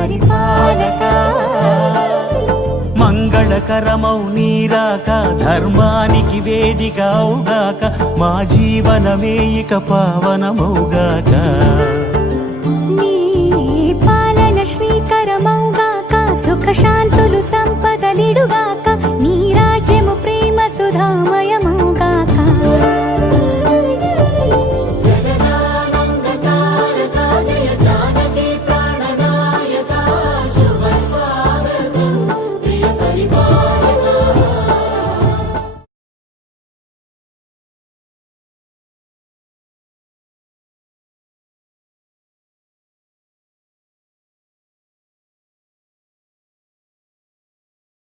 పరిపాలక మంగళకరమౌ నీరాక ధర్మానికి వేదిక అవుగాక మా జీవనమే ఇక పావనమౌగాక నీ పాలన శ్రీకరమౌగాక సుఖ శాంతులు సంపదలిడుగా